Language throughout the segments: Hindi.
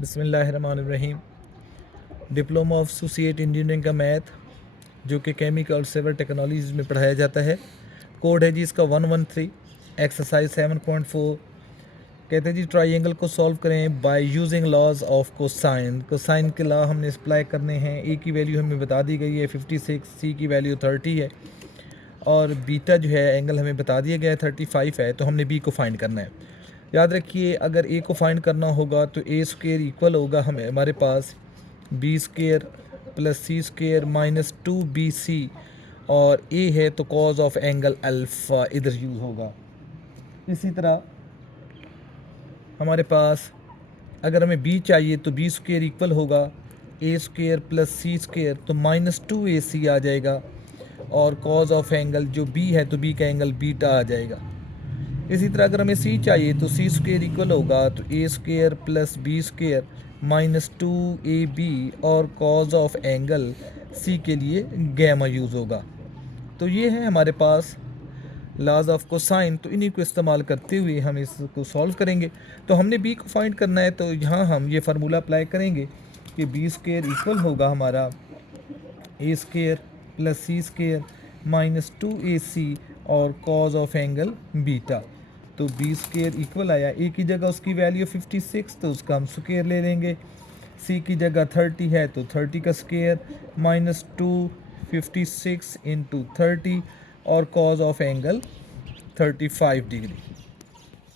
बिस्मिल्लाहिर्रहमानिर्रहीम। डिप्लोमा ऑफ एसोसिएट इंजीनियरिंग का मैथ जो कि केमिकल और सिविल टेक्नोलॉजीज में पढ़ाया जाता है। कोड है जी इसका 113। एक्सरसाइज 7.4 कहते हैं जी ट्राइंगल को सॉल्व करें by using laws of cosine. Cosine के लॉ हमने अप्लाई करने हैं। ए की वैल्यू हमें बता दी गई है 56, सी की वैल्यू 30 है और बीटा जो है एंगल हमें बता दिया गया है 35 है। तो हमने बी को फाइंड करना है। याद रखिए अगर ए को फाइंड करना होगा तो ए स्क्वेयर इक्वल होगा हमारे पास B square plus C square minus 2bc और ए है तो कॉज ऑफ एंगल अल्फा इधर यूज़ होगा। इसी तरह हमारे पास अगर हमें बी चाहिए तो बी स्क्वेयर इक्वल होगा A square plus C square तो -2ac आ जाएगा और कॉज ऑफ एंगल जो बी है तो बी का एंगल बीटा आ जाएगा। इसी तरह अगर हमें सी चाहिए तो सी स्क्वेयर इक्वल होगा तो A square plus B square -2ab और कॉज ऑफ एंगल सी के लिए गैमा यूज़ होगा। तो ये है हमारे पास लॉज ऑफ कोसाइन। तो इन्हीं को इस्तेमाल करते हुए हम इसको सॉल्व करेंगे। तो हमने बी को फाइंड करना है तो यहाँ हम ये फार्मूला अप्लाई करेंगे कि बी स्क्वेयर इक्वल होगा हमारा ए square plus C square -2ac और कॉज ऑफ एंगल बीटा। तो बी स्क्वेयर इक्वल आया, ए की जगह उसकी वैल्यू 56 तो उसका हम स्क्वेयर ले लेंगे। सी की जगह 30 है तो 30 का स्क्वेयर -256 इंटू 30 और कॉज ऑफ एंगल 35 डिग्री।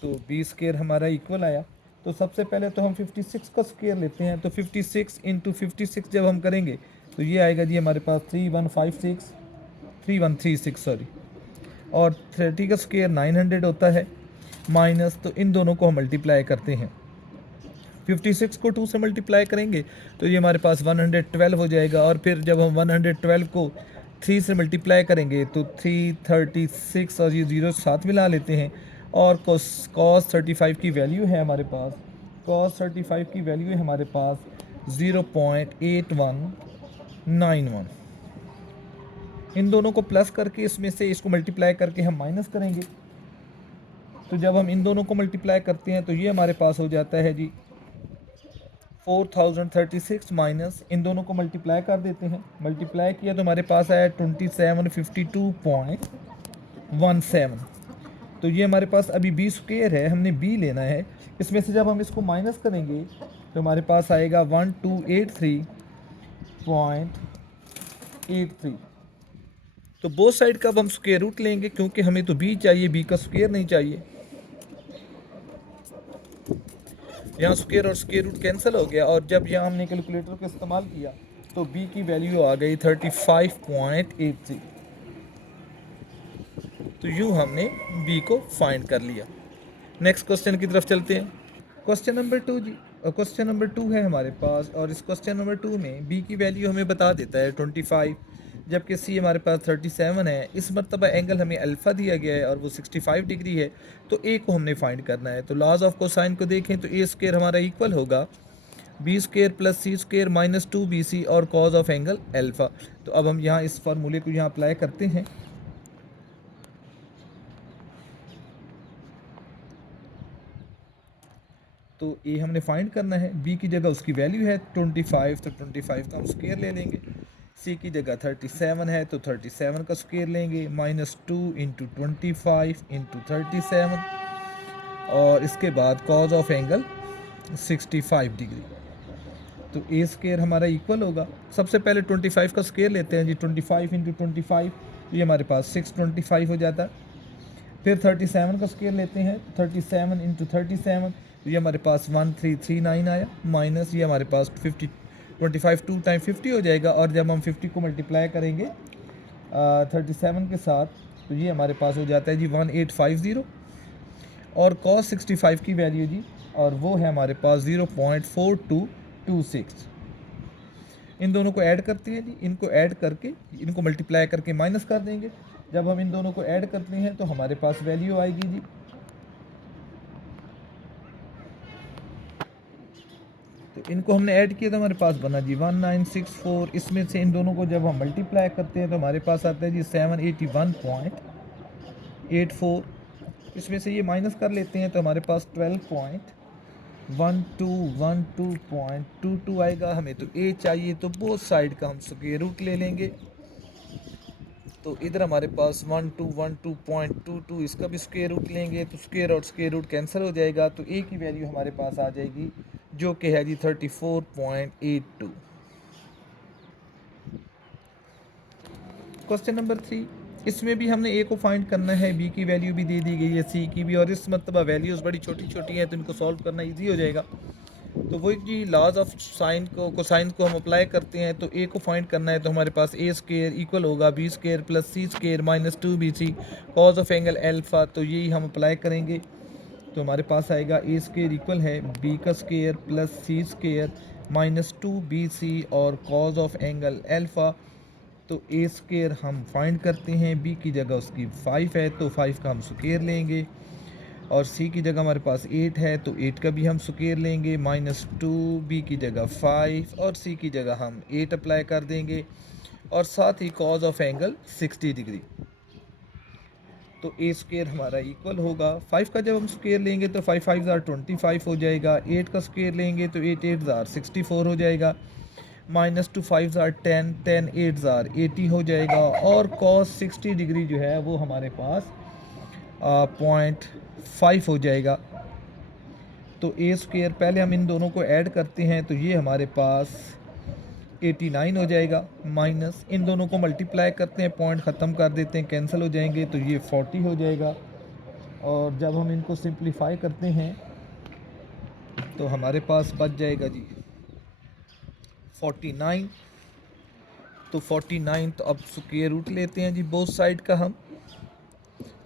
तो बी स्क्वेयर हमारा इक्वल आया। तो सबसे पहले तो हम 56 का स्क्वेयर लेते हैं। तो 56 इंटू 56 जब हम करेंगे तो ये आएगा जी हमारे पास 3136 सॉरी, और 30 का स्क्वेयर 900 होता है माइनस, तो इन दोनों को हम मल्टीप्लाई करते हैं। 56 को 2 से मल्टीप्लाई करेंगे तो ये हमारे पास 112 हो जाएगा और फिर जब हम 112 को 3 से मल्टीप्लाई करेंगे तो 336 और ये 0 साथ मिला लेते हैं और cos 35 की वैल्यू है हमारे पास, cos 35 की वैल्यू है हमारे पास 0.8191। इन दोनों को प्लस करके इसमें से इसको मल्टीप्लाई करके हम माइनस करेंगे। तो जब हम इन दोनों को मल्टीप्लाई करते हैं तो ये हमारे पास हो जाता है जी 4036 माइनस, इन दोनों को मल्टीप्लाई कर देते हैं। मल्टीप्लाई किया तो हमारे पास आया 2752.17। तो ये हमारे पास अभी बी स्क्वेयर है, हमने बी लेना है। इसमें से जब हम इसको माइनस करेंगे तो हमारे पास आएगा 1283.83। तो बोथ साइड का अब हम स्क्वायर रूट लेंगे क्योंकि हमें तो बी चाहिए, बी का स्क्वायर नहीं चाहिए। यहाँ स्क्वायर और स्क्वायर रूट कैंसिल हो गया और जब यहाँ हमने कैलकुलेटर का इस्तेमाल किया तो बी की वैल्यू आ गई 35.83। तो यूँ हमने बी को फाइंड कर लिया। नेक्स्ट क्वेश्चन की तरफ चलते हैं। क्वेश्चन नंबर 2 जी, क्वेश्चन नंबर 2 है हमारे पास और इस क्वेश्चन नंबर 2 में बी की वैल्यू हमें बता देता है 25 जबकि सी हमारे पास 37 है। इस मरतबा एंगल हमें अल्फ़ा दिया गया है और वो 65 डिग्री है। तो ए को हमने फाइंड करना है। तो लॉज ऑफ कोसाइन को देखें तो ए स्क्वेयर हमारा इक्वल होगा B square plus C square -2bc और कॉज ऑफ एंगल अल्फ़ा। तो अब हम यहाँ इस फार्मूले को यहाँ अप्लाई करते हैं। तो ए हमने फाइंड करना है, बी की जगह उसकी वैल्यू है 25 तो 25 का हम स्क्वेयर ले लेंगे। सी की जगह 37 है तो 37 का स्क्वेयर लेंगे -2 इंटू 25 इंटू 37 और इसके बाद कॉज ऑफ एंगल 65 डिग्री। तो ए स्क्वेयर हमारा इक्वल होगा, सबसे पहले 25 का स्क्वेयर लेते हैं जी, 25 इंटू 25 ये हमारे पास 625 हो जाता है। फिर 37 का स्क्वेयर लेते हैं, 37 इंटू 37 ये हमारे पास 1339 आया माइनस ये हमारे पास 50 25 2 टाइम 50 हो जाएगा और जब हम 50 को मल्टीप्लाई करेंगे 37 के साथ तो ये हमारे पास हो जाता है जी 1850 और cos 65 की वैल्यू जी और वो है हमारे पास 0.4226। इन दोनों को ऐड करते हैं जी, इनको ऐड करके इनको मल्टीप्लाई करके माइनस कर देंगे। जब हम इन दोनों को ऐड करते हैं तो हमारे पास वैल्यू आएगी जी तो इनको हमने ऐड किया तो हमारे पास बना जी 1964। इसमें से इन दोनों को जब हम मल्टीप्लाई करते हैं तो हमारे पास आता है जी 781.84। इसमें से ये माइनस कर लेते हैं तो हमारे पास 12.8 1212.22 आएगा। हमें तो ए चाहिए, तो बोथ साइड का हम स्क्वायर रूट ले लेंगे। तो इधर हमारे पास 1212.22, इसका भी स्क्वायर रूट लेंगे तो स्क्वायर और स्क्वायर रूट कैंसिल हो जाएगा, तो ए की वैल्यू हमारे पास आ जाएगी जो कि है जी 34.82। क्वेश्चन नंबर 3, इसमें भी हमने ए को फाइंड करना है, बी की वैल्यू भी दे दी गई है, सी की भी, और इस मतलब वैल्यूज़ बड़ी छोटी छोटी हैं तो इनको सॉल्व करना ईजी हो जाएगा। तो वही जी लॉज ऑफ साइन को कोसाइन को हम अप्लाई करते हैं। तो ए को फाइंड करना है तो हमारे पास ए स्क्वायर इक्वल होगा b square plus C square minus 2bc cos of angle alpha. तो यही हम अप्लाई करेंगे। तो हमारे पास आएगा ए स्क्वायर इक्वल है बी का स्क्वायर प्लस सी स्क्वायर माइनस 2bc और कॉज ऑफ एंगल एल्फा। तो ए स्क्वायर हम फाइंड करते हैं, बी की जगह उसकी 5 है तो 5 का हम स्क्वायर लेंगे, और सी की जगह हमारे पास 8 है तो 8 का भी हम स्क्वायर लेंगे, माइनस 2, बी की जगह 5 और सी की जगह हम 8 अप्लाई कर देंगे, और साथ ही कॉज ऑफ एंगल 60 डिग्री। तो ए स्क्वायर हमारा इक्वल होगा 5 का जब हम स्क्वायर लेंगे तो 5 5 ज़ार 25 हो जाएगा, 8 का स्क्वायर लेंगे तो 8 8 ज़ार 64 हो जाएगा, माइनस 2 5 ज़ार 10 10 8 ज़ार 80 हो जाएगा, और कॉस 60 डिग्री जो है वो हमारे पास 0.5 हो जाएगा। तो ए स्क्वायर पहले हम इन दोनों को ऐड करते हैं तो ये हमारे पास 89 हो जाएगा, माइनस इन दोनों को मल्टीप्लाई करते हैं, पॉइंट ख़त्म कर देते हैं, कैंसिल हो जाएंगे तो ये 40 हो जाएगा। और जब हम इनको सिंप्लीफाई करते हैं तो हमारे पास बच जाएगा जी 49। तो 49 तो अब स्क्वायर रूट लेते हैं जी बोथ साइड का हम।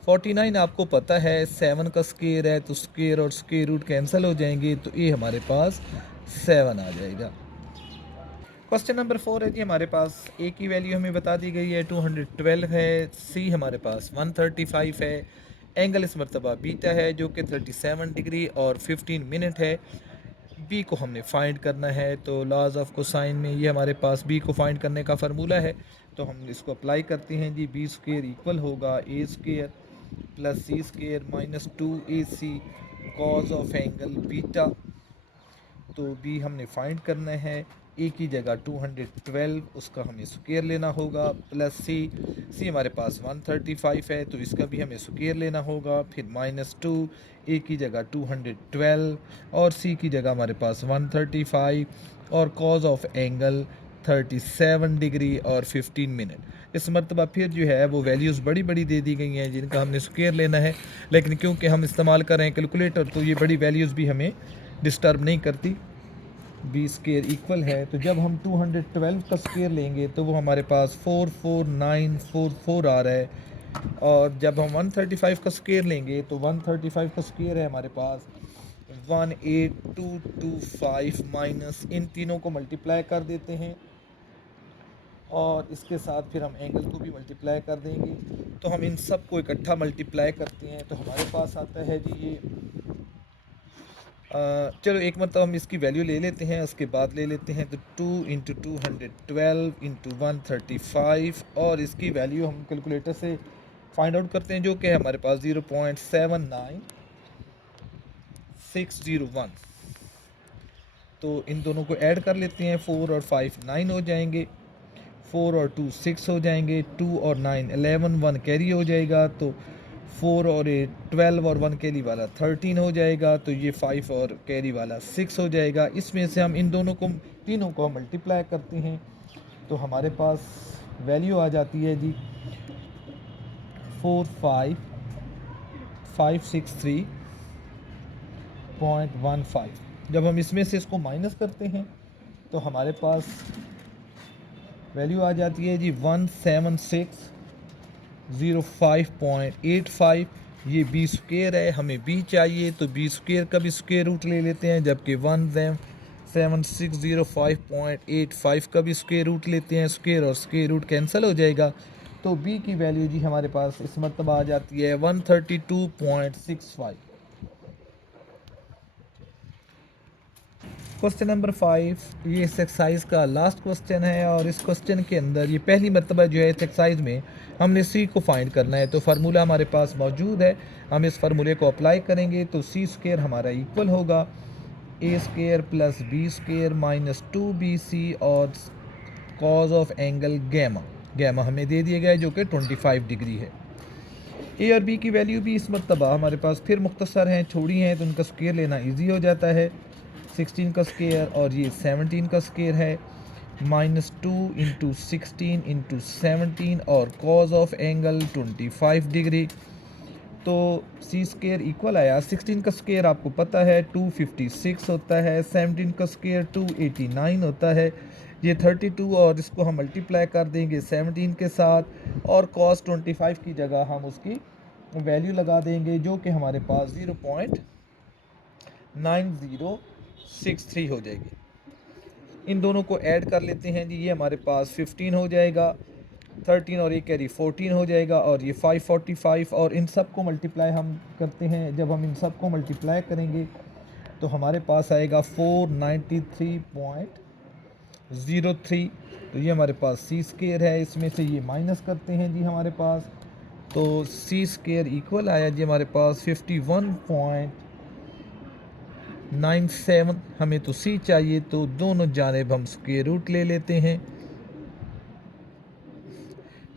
49 आपको पता है 7 का स्क्वायर है तो स्क्वायर और स्क्वायर रूट कैंसिल हो जाएंगे, तो ये हमारे पास 7 आ जाएगा। क्वेश्चन नंबर 4 है जी, हमारे पास ए की वैल्यू हमें बता दी गई है 212 है, सी हमारे पास 135 है, एंगल इस मरतबा बीटा है जो कि 37 डिग्री और 15 मिनट है। बी को हमने फाइंड करना है, तो लॉज ऑफ कोसाइन में ये हमारे पास बी को फाइंड करने का फार्मूला है, तो हम इसको अप्लाई करते हैं जी। बी स्क्वायर इक्वल होगा A square plus C square minus 2ac cos of angle beta. तो बी हमने फाइंड करना है, ए की जगह 212 उसका हमें स्क्वायर लेना होगा, प्लस सी हमारे पास 135 है तो इसका भी हमें स्क्वायर लेना होगा, फिर माइनस 2, ए की जगह 212 और सी की जगह हमारे पास 135 और कॉज ऑफ एंगल 37 डिग्री और 15 मिनट। इस मरतबा फिर जो है वो वैल्यूज़ बड़ी बड़ी दे दी गई हैं जिनका हमने स्क्वायर लेना है, लेकिन क्योंकि हम इस्तेमाल कर रहे हैं कैलकुलेटर तो ये बड़ी वैल्यूज़ भी हमें डिस्टर्ब नहीं करती। बी स्क्वायर इक्वल है, तो जब हम 212 का स्क्वायर लेंगे तो वो हमारे पास 44944 आ रहा है, और जब हम 135 का स्क्वायर लेंगे तो 135 का स्क्वायर है हमारे पास 18225, माइनस इन तीनों को मल्टीप्लाई कर देते हैं और इसके साथ फिर हम एंगल को भी मल्टीप्लाई कर देंगे। तो हम इन सब को इकट्ठा मल्टीप्लाई करते हैं तो हमारे पास आता है जी ये चलो एक मतलब हम इसकी वैल्यू ले लेते हैं, उसके बाद ले लेते हैं तो 2 इंटू 212 इंटू 135 और इसकी वैल्यू हम कैलकुलेटर से फाइंड आउट करते हैं जो कि हमारे पास 0.79601। तो इन दोनों को ऐड कर लेते हैं, 4 और 5 9 हो जाएंगे, 4 और 2 6 हो जाएंगे, 2 और 9 11, 1 कैरी हो जाएगा, तो 4 और 8 12 और 1 कैरी वाला 13 हो जाएगा, तो ये 5 और कैरी वाला 6 हो जाएगा। इसमें से हम इन दोनों को तीनों को मल्टीप्लाई करते हैं तो हमारे पास वैल्यू आ जाती है जी 45563.15। जब हम इसमें से इसको माइनस करते हैं तो हमारे पास वैल्यू आ जाती है जी 17605.85। ये बी स्क्वायर है, हमें बी चाहिए तो बी स्क्वायर का भी स्क्वायर रूट ले लेते हैं, जबकि 17605.85 का भी स्क्वायर रूट लेते हैं, स्क्वायर और स्क्वायर रूट कैंसिल हो जाएगा। तो बी की वैल्यू जी हमारे पास इस मरतबा आ जाती है 132.65। क्वेश्चन नंबर 5 ये इस एक्सरसाइज का लास्ट क्वेश्चन है, और इस क्वेश्चन के अंदर ये पहली मरतबा जो है इस एक्सरसाइज में हमने सी को फाइंड करना है। तो फार्मूला हमारे पास मौजूद है, हम इस फार्मूले को अप्लाई करेंगे तो सी स्क्वायर हमारा इक्वल होगा A square plus B square minus 2bc और cos of angle gamma. Gamma हमें दे दिया गया है जो कि 25 डिग्री है। ए और बी की वैल्यू भी इस मरतबा हमारे पास फिर मुख्तसर हैं, छोड़ी हैं, तो उनका स्क्वायर लेना इजी हो जाता है। 16 का स्क्वायर और ये 17 का स्क्वायर है, -2 इंटू 16 इंटू 17 और कॉज ऑफ एंगल 25 डिग्री। तो सी स्क्वायर इक्वल आया, 16 का स्क्वायर आपको पता है 256 होता है, 17 का स्क्वायर 289 होता है, ये 32 और इसको हम मल्टीप्लाई कर देंगे 17 के साथ और cos 25 की जगह हम उसकी वैल्यू लगा देंगे जो कि हमारे पास 0.9063 हो जाएगी। इन दोनों को ऐड कर लेते हैं जी, ये हमारे पास 15 हो जाएगा, 13 और ये कैरी 14 हो जाएगा और ये 545 और इन सब को मल्टीप्लाई हम करते हैं। जब हम इन सब को मल्टीप्लाई करेंगे तो हमारे पास आएगा 493.03। तो ये हमारे पास सी स्क्वायर है, इसमें से ये माइनस करते हैं जी हमारे पास, तो सी स्क्वायर इक्वल आया जी हमारे पास 51.97। हमें तो सी चाहिए, तो दोनों जानेब हम स्क्वायर रूट ले लेते हैं,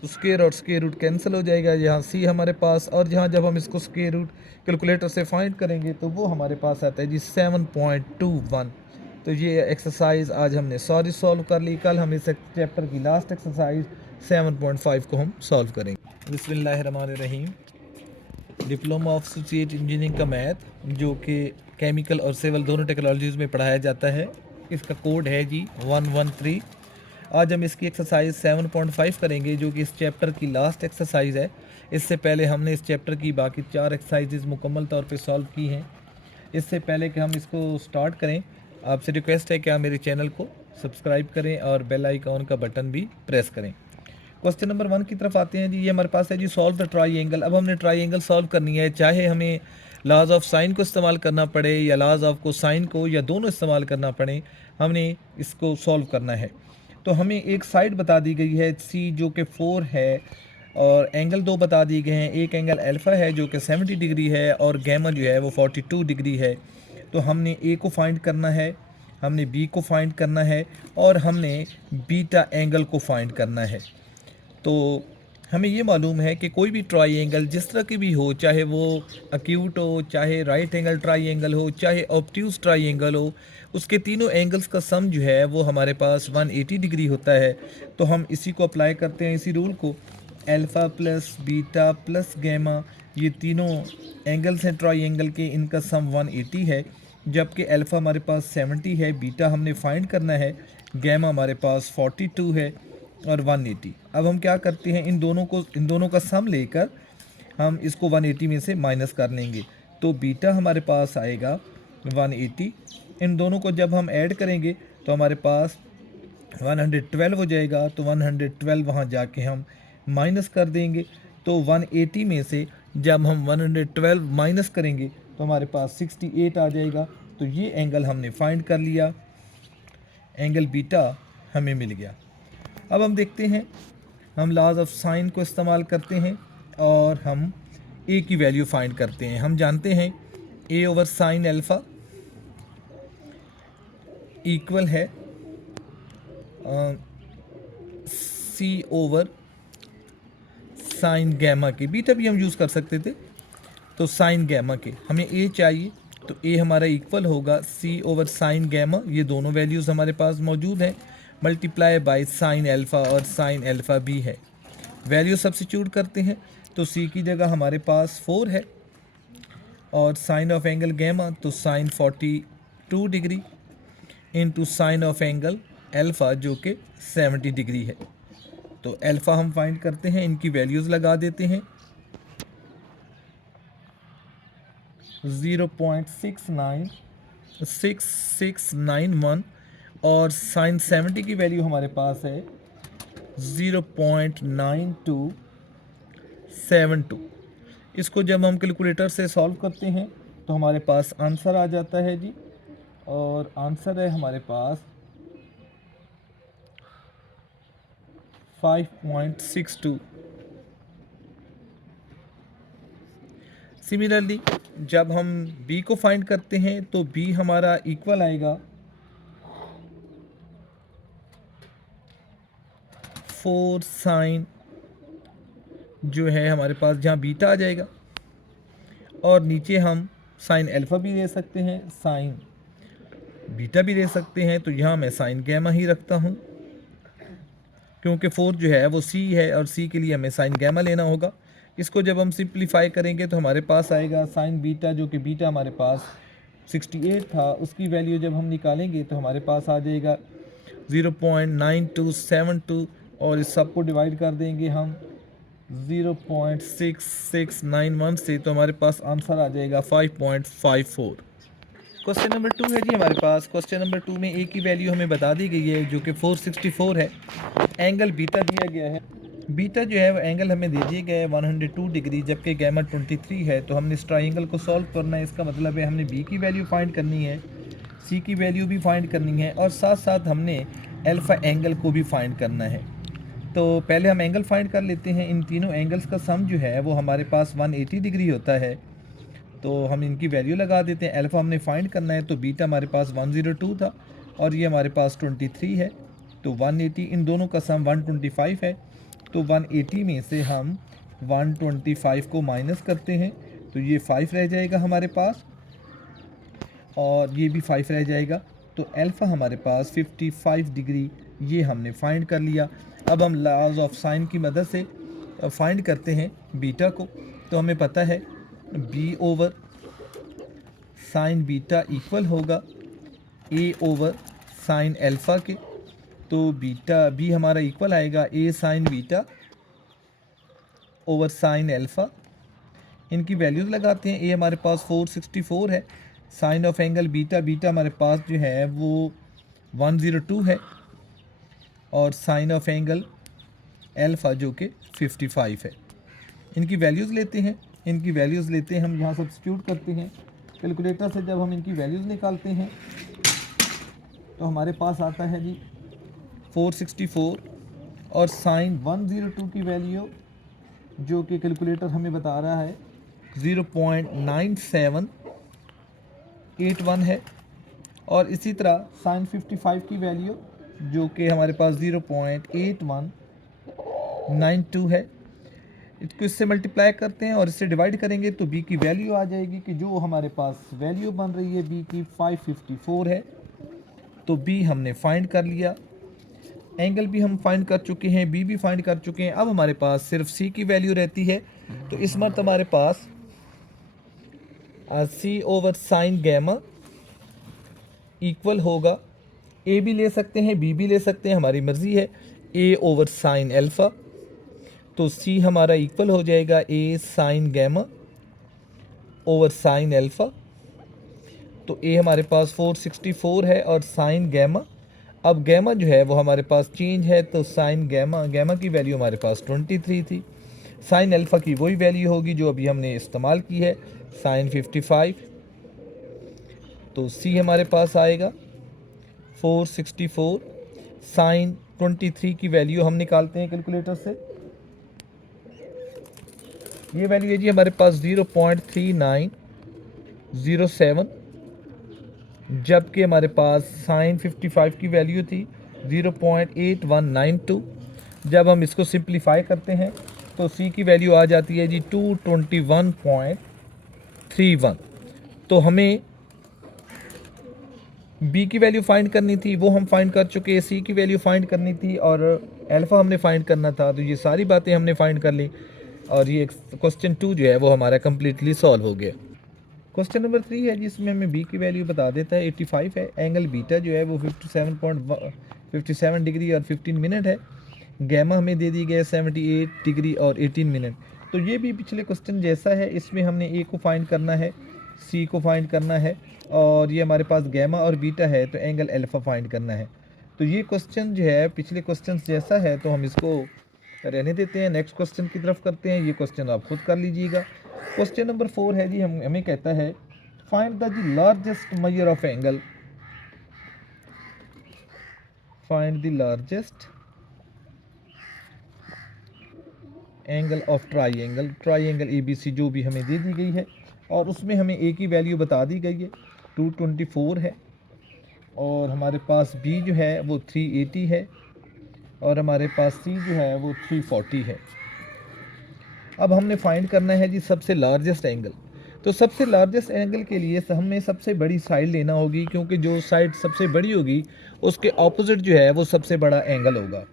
तो स्क्वायर और स्क्वायर रूट कैंसिल हो जाएगा। यहाँ सी हमारे पास, और जहाँ जब हम इसको स्क्वायर रूट कैलकुलेटर से फाइंड करेंगे तो वो हमारे पास आता है जी 7.21। तो ये एक्सरसाइज आज हमने सॉल्व कर ली। कल हम इस चैप्टर की लास्ट एक्सरसाइज 7.5 को हम सॉल्व करेंगे। बिस्मिल्लाहिर्रहमानिर्रहीम। डिप्लोमा ऑफ एसोसिएट इंजीनियरिंग का मैथ जो कि केमिकल और सिविल दोनों टेक्नोलॉजीज़ में पढ़ाया जाता है, इसका कोड है जी 113। आज हम इसकी एक्सरसाइज 7.5 करेंगे जो कि इस चैप्टर की लास्ट एक्सरसाइज है। इससे पहले हमने इस चैप्टर की बाकी 4 एक्सरसाइजेज मुकम्मल तौर पे सॉल्व की हैं। इससे पहले कि हम इसको स्टार्ट करें, आपसे रिक्वेस्ट है कि आप मेरे चैनल को सब्सक्राइब करें और बेल आइकॉन का बटन भी प्रेस करें। क्वेश्चन नंबर 1 की तरफ आते हैं जी। ये हमारे पास है जी सॉल्व द ट्राइंगल। अब हमने ट्राइंगल सॉल्व करनी है, चाहे हमें लॉज ऑफ साइन को इस्तेमाल करना पड़े या लॉज ऑफ कोसाइन को, या दोनों इस्तेमाल करना पड़े, हमने इसको सॉल्व करना है। तो हमें एक साइड बता दी गई है सी जो कि 4 है और एंगल 2 बता दिए गए हैं। एक एंगल अल्फ़ा है जो कि 70 डिग्री है और गैमा जो है वो 42 डिग्री है। तो हमने ए को फाइंड करना है, हमने बी को फाइंड करना है और हमने बीटा एंगल को फाइंड करना है। तो हमें ये मालूम है कि कोई भी ट्राइंगल जिस तरह की भी हो, चाहे वो अक्यूट हो, चाहे राइट एंगल ट्राइंगल हो, चाहे ऑब्ट्यूज ट्राइंगल हो, उसके तीनों एंगल्स का सम जो है वो हमारे पास 180 डिग्री होता है। तो हम इसी को अप्लाई करते हैं, इसी रूल को। Alpha plus beta plus gamma, ये तीनों एंगल्स हैं ट्राइंगल के, इनका सम 180 है। जबकि अल्फ़ा हमारे पास 70 है, बीटा हमने फाइंड करना है, गैमा हमारे पास 42 है और 180। अब हम क्या करते हैं, इन दोनों का सम लेकर हम इसको 180 में से माइनस कर लेंगे। तो बीटा हमारे पास आएगा 180। इन दोनों को जब हम ऐड करेंगे तो हमारे पास 112 हो जाएगा। तो 112 वहाँ जाके हम माइनस कर देंगे। तो 180 में से जब हम 112 माइनस करेंगे तो हमारे पास 68 आ जाएगा। तो ये एंगल हमने फाइंड कर लिया, एंगल बीटा हमें मिल गया। अब हम देखते हैं, हम लॉज ऑफ साइन को इस्तेमाल करते हैं और हम ए की वैल्यू फाइंड करते हैं। हम जानते हैं ए ओवर साइन अल्फ़ा इक्वल है सी ओवर साइन गैमा के। बीटा भी हम यूज़ कर सकते थे। तो साइन गैमा के हमें ए चाहिए, तो ए हमारा इक्वल होगा सी ओवर साइन गैमा, ये दोनों वैल्यूज़ हमारे पास मौजूद हैं, मल्टीप्लाई बाय साइन अल्फ़ा, और साइन अल्फ़ा भी है। वैल्यू सब्स्टिट्यूट करते हैं तो सी की जगह हमारे पास 4 है और साइन ऑफ एंगल गैमा तो sine 42 degree into sine of angle alpha जो कि 70 डिग्री है। तो अल्फ़ा हम फाइंड करते हैं, इनकी वैल्यूज़ लगा देते हैं, 0.6691 और साइन 70 की वैल्यू हमारे पास है 0.9272। इसको जब हम कैलकुलेटर से सॉल्व करते हैं तो हमारे पास आंसर आ जाता है जी, और आंसर है हमारे पास 5.62। सिमिलरली जब हम b को फाइंड करते हैं तो b हमारा इक्वल आएगा 4 साइन जो है हमारे पास, जहाँ बीटा आ जाएगा, और नीचे हम साइन अल्फ़ा भी ले सकते हैं, साइन बीटा भी ले सकते हैं। तो यहाँ मैं साइन गैमा ही रखता हूँ, क्योंकि 4 जो है वो c है और c के लिए हमें साइन गैमा लेना होगा। इसको जब हम सिंप्लीफाई करेंगे तो हमारे पास आएगा साइन बीटा, जो कि बीटा हमारे पास 68 था, उसकी वैल्यू जब हम निकालेंगे तो हमारे पास आ जाएगा 0.9272, और इस सब को डिवाइड कर देंगे हम 0.6691 से, तो हमारे पास आंसर आ जाएगा 5.54। क्वेश्चन नंबर 2 है जी हमारे पास। क्वेश्चन नंबर 2 में ए की वैल्यू हमें बता दी गई है, जो कि 464 है। एंगल बीटा दिया गया है। बीटा जो है वो एंगल हमें दे दिए गए 102 डिग्री, जबकि गैमा 23 है। तो हमने इस ट्राइंगल को सॉल्व करना है। इसका मतलब है हमने बी की वैल्यू फाइंड करनी है, सी की वैल्यू भी फाइंड करनी है, और साथ साथ हमने अल्फ़ा एंगल को भी फाइंड करना है। तो पहले हम एंगल फाइंड कर लेते हैं। इन तीनों एंगल्स का सम जो है वो हमारे पास 180 डिग्री होता है। तो हम इनकी वैल्यू लगा देते हैं। अल्फ़ा हमने फाइंड करना है, तो बीटा हमारे पास 102 था और ये हमारे पास 23 है। तो 180, इन दोनों का सम 125 है। तो 180 में से हम 125 को माइनस करते हैं, तो ये 5 रह जाएगा हमारे पास, और ये भी 5 रह जाएगा। तो अल्फ़ा हमारे पास 55 डिग्री, ये हमने फाइंड कर लिया। अब हम लॉज ऑफ साइन की मदद से फाइंड करते हैं बीटा को। तो हमें पता है b over sine beta equal होगा a ओवर साइन अल्फ़ा के। तो बीटा b हमारा इक्वल आएगा a sine beta over sine alpha. इनकी वैल्यूज़ लगाते हैं। a हमारे पास 464 है। Sine of angle beta, beta हमारे पास जो है वो 102 है, और साइन ऑफ एंगल अल्फ़ा जो कि 55 है। इनकी वैल्यूज़ लेते हैं। इनकी वैल्यूज़ लेते हैं हम यहाँ सब्स्टिट्यूट करते हैं। कैलकुलेटर से जब हम इनकी वैल्यूज़ निकालते हैं तो हमारे पास आता है जी 464, और साइन 102 की वैल्यू जो कि कैलकुलेटर हमें बता रहा है 0.9781 है, और इसी तरह साइन 55 की वैल्यू जो कि हमारे पास 0.8192 है। इसको इससे मल्टीप्लाई करते हैं और इससे डिवाइड करेंगे तो b की वैल्यू आ जाएगी, कि जो हमारे पास वैल्यू बन रही है b की 554 है। तो b हमने फाइंड कर लिया, एंगल भी हम फाइंड कर चुके हैं, b भी फाइंड कर चुके हैं। अब हमारे पास सिर्फ c की वैल्यू रहती है। तो इस मर्त हमारे पास c over sine gamma equal होगा, a भी ले सकते हैं b भी ले सकते हैं, हमारी मर्ज़ी है, a ओवर साइन अल्फ़ा। तो c हमारा इक्वल हो जाएगा a sine gamma over sine alpha. तो a हमारे पास 464 है और साइन गैमा, अब गैमा जो है वो हमारे पास चेंज है, तो साइन गैमा, गैमा की वैल्यू हमारे पास 23 थी। साइन अल्फ़ा की वही वैल्यू होगी जो अभी हमने इस्तेमाल की है, साइन 55। तो c हमारे पास आएगा 464, साइन 23 की वैल्यू हम निकालते हैं कैलकुलेटर से। ये वैल्यू है जी हमारे पास 0.3907, जबकि हमारे पास साइन 55 की वैल्यू थी 0.8192। जब हम इसको सिंप्लीफाई करते हैं तो c की वैल्यू आ जाती है जी 221.31। तो हमें b की वैल्यू फाइंड करनी थी, वो हम फाइंड कर चुके हैं। c की वैल्यू फाइंड करनी थी और अल्फ़ा हमने फाइंड करना था। तो ये सारी बातें हमने फाइंड कर ली, और ये क्वेश्चन 2 जो है वो हमारा कम्प्लीटली सॉल्व हो गया। क्वेश्चन नंबर 3 है जिसमें हमें b की वैल्यू बता देता है 85 है। एंगल बीटा जो है वो 57 डिग्री और 15 मिनट है। गैमा हमें दे दी गया 78 डिग्री और 18 मिनट। तो ये भी पिछले क्वेश्चन जैसा है, इसमें हमने a को फाइंड करना है, c को फाइंड करना है, और ये हमारे पास गैमा और बीटा है तो एंगल अल्फ़ा फाइंड करना है। तो ये क्वेश्चन जो है पिछले क्वेश्चन जैसा है, तो हम इसको रहने देते हैं, नेक्स्ट क्वेश्चन की तरफ करते हैं। ये क्वेश्चन आप खुद कर लीजिएगा। क्वेश्चन नंबर 4 है जी, हमें कहता है find the largest measure of angle, find the largest angle of triangle, triangle ABC जो भी हमें दे दी गई है। और उसमें हमें ए की वैल्यू बता दी गई है 224 है, और हमारे पास बी जो है वो 380 है, और हमारे पास सी जो है वो 340 है। अब हमने फाइंड करना है जी सबसे लार्जेस्ट एंगल। तो सबसे लार्जेस्ट एंगल के लिए हमें सबसे बड़ी साइड लेना होगी, क्योंकि जो साइड सबसे बड़ी होगी उसके ऑपोजिट जो है वो सबसे बड़ा एंगल होगा।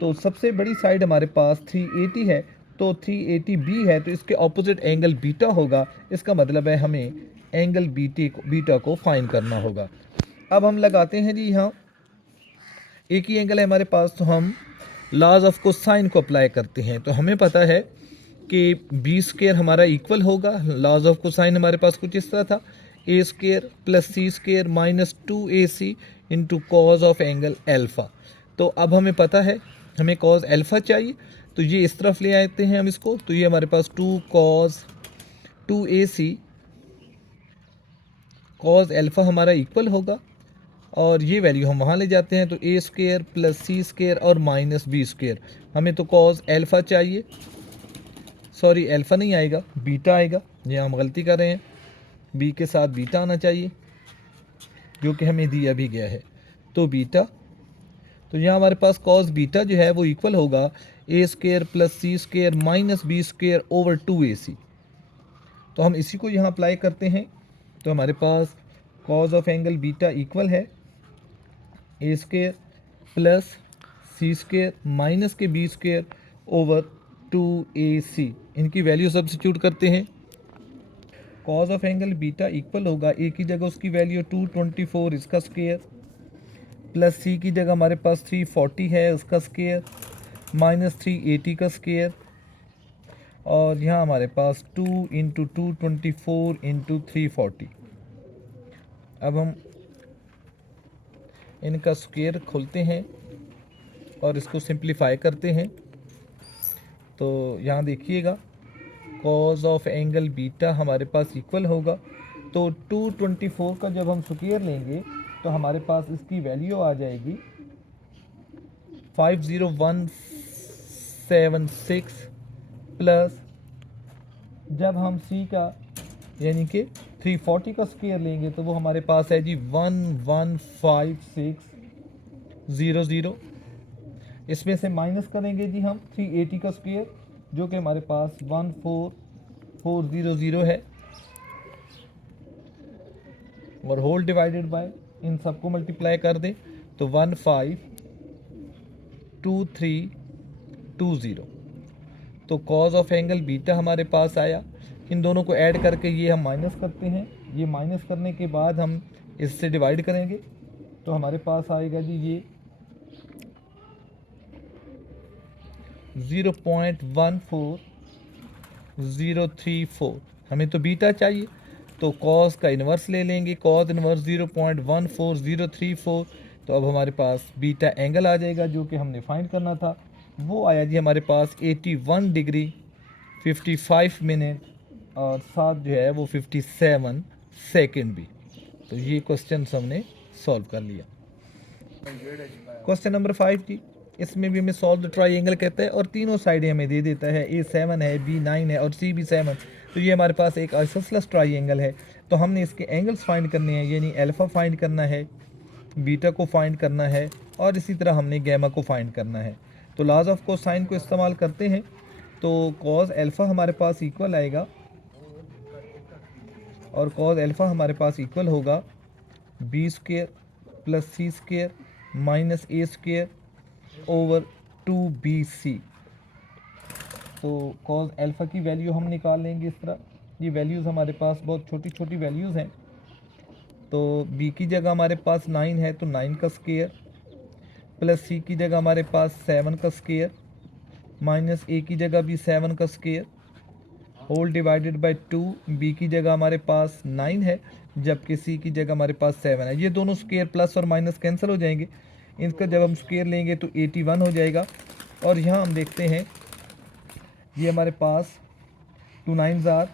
तो सबसे बड़ी साइड हमारे पास 380 है, तो 380 बी है, तो इसके ऑपोजिट एंगल बीटा होगा। इसका मतलब है हमें एंगल बीटा को फाइंड करना होगा। अब हम लगाते हैं जी यहाँ एक ही एंगल है हमारे पास, तो हम लॉज ऑफ कोसाइन को अप्लाई करते हैं। तो हमें पता है कि बी स्क्वायर हमारा इक्वल होगा, लॉज ऑफ कोसाइन हमारे पास कुछ इस तरह था, A square plus C square minus 2ac into cos of angle alpha. तो अब हमें पता है हमें कॉज एल्फ़ा चाहिए, तो ये इस तरफ ले आते हैं हम इसको। तो ये हमारे पास 2 cos 2ac कॉज एल्फ़ा हमारा इक्वल होगा, और ये वैल्यू हम वहाँ ले जाते हैं। तो ए स्क्वायर प्लस सी स्क्वायर और माइनस बी स्क्वायर। हमें तो कॉज एल्फ़ा चाहिए, सॉरी एल्फ़ा नहीं आएगा, बीटा आएगा। ये हम गलती कर रहे हैं, बी के साथ बीटा आना चाहिए, जो कि हमें दिया भी गया है। तो बीटा, तो यहाँ हमारे पास कॉस बीटा जो है वो इक्वल होगा A square plus C square minus B square over 2ac। तो हम इसी को यहाँ अप्लाई करते हैं। तो हमारे पास cos of angle beta equal है A square plus C square minus के बी स्क्वायर ओवर 2ac। इनकी वैल्यू सब्स्टिट्यूट करते हैं। Cos of angle beta equal होगा, ए की जगह उसकी वैल्यू 224 इसका स्क्वायर, प्लस सी की जगह हमारे पास 340 है उसका स्क्वायर, माइनस 380 का स्क्वायर, और यहाँ हमारे पास 2 इंटू 224 इंटू 340। अब हम इनका स्क्वायर खोलते हैं और इसको सिंप्लीफाई करते हैं। तो यहाँ देखिएगा कॉज ऑफ एंगल बीटा हमारे पास इक्वल होगा, तो 224 का जब हम स्क्वायर लेंगे तो हमारे पास इसकी वैल्यू आ जाएगी 50176, प्लस जब हम सी का यानी कि 340 का स्क्वायर लेंगे तो वो हमारे पास है जी 115,600। इसमें से माइनस करेंगे जी हम 380 का स्क्वायर, जो कि हमारे पास 14400 है, और होल डिवाइडेड बाय इन सबको मल्टीप्लाई कर दें तो 152320। तो कॉज ऑफ एंगल बीटा हमारे पास आया। इन दोनों को ऐड करके ये हम माइनस करते हैं, ये माइनस करने के बाद हम इससे डिवाइड करेंगे तो हमारे पास आएगा जी ये 0.14034। हमें तो बीटा चाहिए, तो कॉस का इन्वर्स ले लेंगे, कॉस इन्वर्स 0.14034। तो अब हमारे पास बीटा एंगल आ जाएगा जो कि हमने फाइंड करना था। वो आया जी हमारे पास 81 डिग्री 55 मिनट और साथ जो है वो 57 सेकेंड भी। तो ये क्वेश्चन हमने सॉल्व कर लिया। क्वेश्चन नंबर 5 जी, इसमें भी हमें सॉल्व द ट्राइंगल कहता है और तीनों साइडें हमें दे देता है, ए 7 है, बी 9 है और सी भी 7। तो ये हमारे पास एक आइसोसेलेस ट्राइंगल है। तो हमने इसके एंगल्स फाइंड करने हैं, यानी अल्फ़ा फाइंड करना है, बीटा को फाइंड करना है, और इसी तरह हमने गैमा को फाइंड करना है। तो लॉज ऑफ कोसाइन को इस्तेमाल करते हैं। तो कॉज अल्फ़ा हमारे पास इक्वल आएगा, और कॉज अल्फ़ा हमारे पास इक्वल होगा बी स्क्वायर प्लस सी स्क्वायर माइनस ए स्क्वायर ओवर 2bc। तो कॉज अल्फ़ा की वैल्यू हम निकाल लेंगे इस तरह। ये वैल्यूज़ हमारे पास बहुत छोटी छोटी वैल्यूज़ हैं। तो b की जगह हमारे पास 9 है तो 9 का स्क्वायर, प्लस c की जगह हमारे पास 7 का स्क्वायर, माइनस a की जगह भी 7 का square, whole divided by 2। b की जगह हमारे पास 9 है जबकि c की जगह हमारे पास 7 है। ये दोनों स्क्वायर प्लस और माइनस कैंसिल हो जाएंगे, इनका जब हम स्क्वायर लेंगे तो 81 हो जाएगा। और यहाँ हम देखते हैं ये हमारे पास 2 9s आर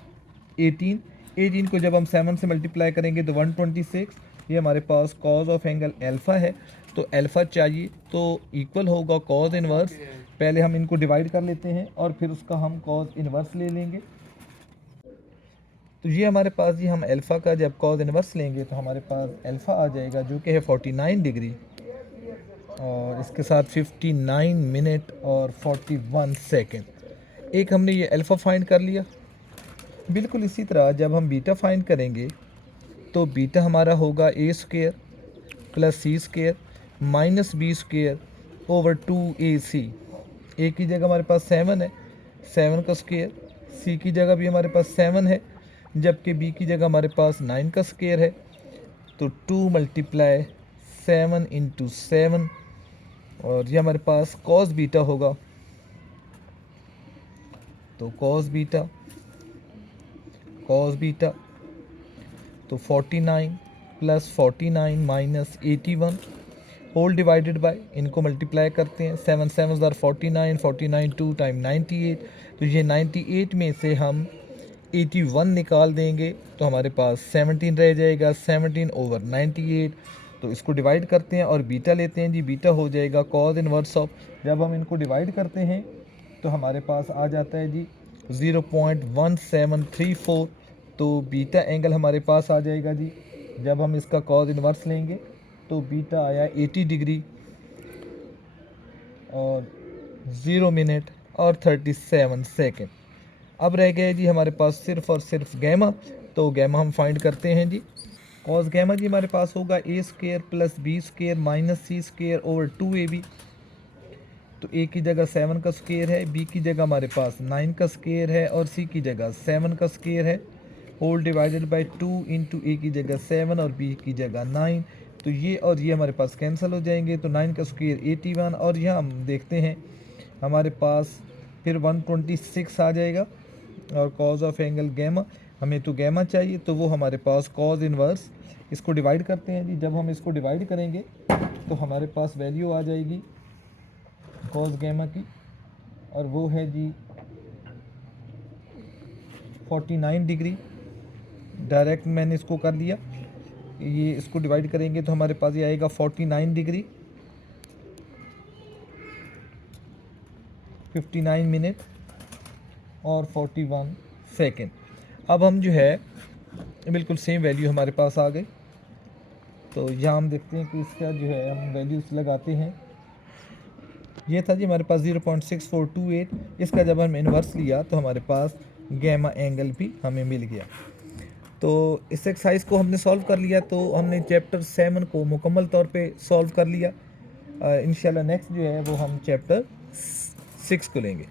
18, 18 को जब हम 7 से मल्टीप्लाई करेंगे तो 126। ये हमारे पास कॉज ऑफ एंगल अल्फ़ा है, तो अल्फ़ा चाहिए तो इक्वल होगा कॉज इन्वर्स। पहले हम इनको डिवाइड कर लेते हैं और फिर उसका हम कॉज इन्वर्स ले लेंगे। तो तो ये हमारे पास जी, हम अल्फ़ा का जब कॉज इनवर्स लेंगे तो हमारे पास अल्फ़ा आ जाएगा जो कि है 49 डिग्री और इसके साथ 59 मिनट और 41 सेकंड। एक हमने ये अल्फ़ा फाइंड कर लिया। बिल्कुल इसी तरह जब हम बीटा फाइंड करेंगे तो बीटा हमारा होगा A square plus C square minus B square over 2ac। A की जगह हमारे पास 7 है, 7 का स्क्वेयर। सी की जगह भी हमारे पास 7 है, जबकि बी की जगह हमारे पास 9 का स्क्वेयर है। तो 2 मल्टीप्लाई 7 इंटू 7 और ये हमारे पास कॉस बीटा होगा। तो कॉस बीटा तो 49 plus 49 minus 81 whole divided by, इनको मल्टीप्लाई करते हैं, 7 7 49, 49 2 टाइम 98। तो ये 98 में से हम 81 निकाल देंगे तो हमारे पास 17 रह जाएगा, 17 ओवर 98। तो इसको डिवाइड करते हैं और बीटा लेते हैं जी, बीटा हो जाएगा कॉज इनवर्स ऑफ। जब हम इनको डिवाइड करते हैं तो हमारे पास आ जाता है जी 0.1734। तो बीटा एंगल हमारे पास आ जाएगा जी, जब हम इसका कॉज इनवर्स लेंगे तो बीटा आया 80 डिग्री और 0 मिनट और 37 सेकंड। अब रह गए जी हमारे पास सिर्फ और सिर्फ गैमा। तो गैमा हम फाइंड करते हैं जी। कॉस गैमा जी हमारे पास होगा A square plus B square minus C square over 2ab। तो ए की जगह 7 का स्क्वेयर है, बी की जगह हमारे पास 9 का स्क्वेयर है और सी की जगह 7 का स्क्वेयर है, होल डिवाइडेड बाय 2 इंटू ए की जगह 7 और बी की जगह 9। तो ये और ये हमारे पास कैंसिल हो जाएंगे। तो 9 का स्क्वेयर 81 और यहाँ हम देखते हैं हमारे पास फिर 126 आ जाएगा। और कॉज ऑफ एंगल गैमा, हमें तो गैमा चाहिए तो वो हमारे पास कॉज इनवर्स। इसको डिवाइड करते हैं जी, जब हम इसको डिवाइड करेंगे तो हमारे पास वैल्यू आ जाएगी कॉस गैमा की और वो है जी 49 डिग्री। डायरेक्ट मैंने इसको कर दिया, ये इसको डिवाइड करेंगे तो हमारे पास ये आएगा 49 डिग्री 59 मिनट और 41 सेकेंड। अब हम जो है बिल्कुल सेम वैल्यू हमारे पास आ गई। तो यहाँ हम देखते हैं कि इसका जो है हम वैल्यूज लगाते हैं। ये था जी हमारे पास 0.6428। इसका जब हम इन्वर्स लिया तो हमारे पास गैमा एंगल भी हमें मिल गया। तो इस एक्सरसाइज को हमने सॉल्व कर लिया। तो हमने चैप्टर 7 को मुकम्मल तौर पे सॉल्व कर लिया। इंशाल्लाह नेक्स्ट जो है वो हम चैप्टर 6 को लेंगे।